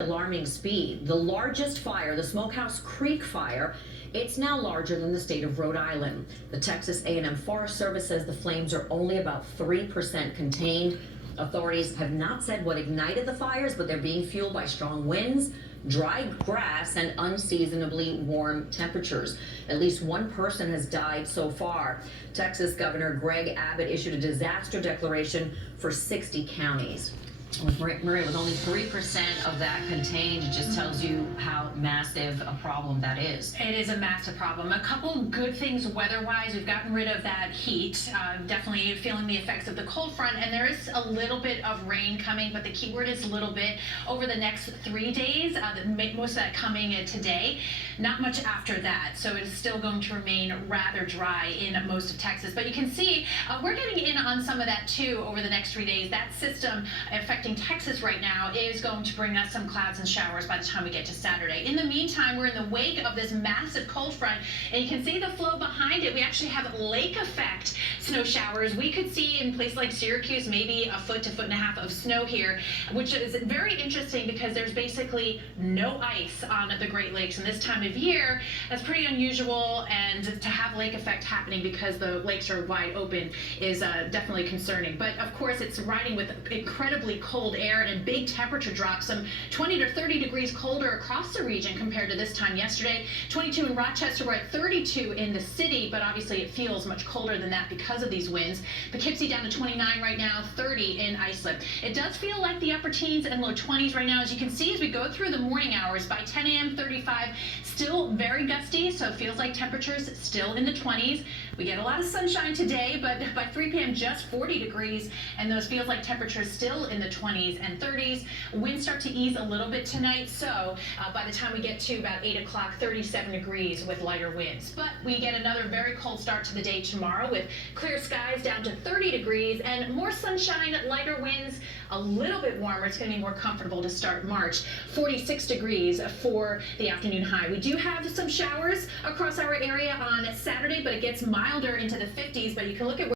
Alarming speed. The largest fire, the Smokehouse Creek fire, it's now larger than the state of Rhode Island. The Texas A&M Forest Service says the flames are only about 3% contained. Authorities have not said what ignited the fires, but they're being fueled by strong winds, dry grass, and unseasonably warm temperatures. At least one person has died so far. Texas Governor Greg Abbott issued a disaster declaration for 60 counties. Maria, with only 3% of that contained, it just tells you how massive a problem that is. It is a massive problem. A couple good things weather-wise. We've gotten rid of that heat. Definitely feeling the effects of the cold front, and there is a little bit of rain coming, but the key word is little bit. Over the next 3 days, most of that coming today. Not much after that, so it is still going to remain rather dry in most of Texas. But you can see we're getting in on some of that too over the next 3 days. That system affecting Texas right now is going to bring us some clouds and showers by the time we get to Saturday. In the meantime, we're in the wake of this massive cold front, and you can see the flow behind it. We actually have lake effect snow showers. We could see in places like Syracuse maybe a foot to 1.5 feet of snow here, which is very interesting because there's basically no ice on the Great Lakes. And this time of year, that's pretty unusual, and to have lake effect happening because the lakes are wide open is definitely concerning. But of course, it's riding with incredibly cold air and big temperature drops, some 20 to 30 degrees colder across the region compared to this time yesterday. 22 in Rochester, we're at 32 in the city, but obviously it feels much colder than that because of these winds. Poughkeepsie down to 29 right now, 30 in Islip. It does feel like the upper teens and low 20s right now. As you can see, as we go through the morning hours, by 10 a.m. 35, still very gusty, so it feels like temperatures still in the 20s. We get a lot of sunshine today, but by 3 p.m. just 40 degrees, and those feels like temperatures still in the 20s and 30s. Winds start to ease a little bit tonight, so by the time we get to about 8 o'clock, 37 degrees with lighter winds. But we get another very cold start to the day tomorrow with clear skies down to 30 degrees and more sunshine, lighter winds, a little bit warmer. It's going to be more comfortable to start March. 46 degrees for the afternoon high. We do have some showers across our area on Saturday, but it gets milder into the 50s, but you can look at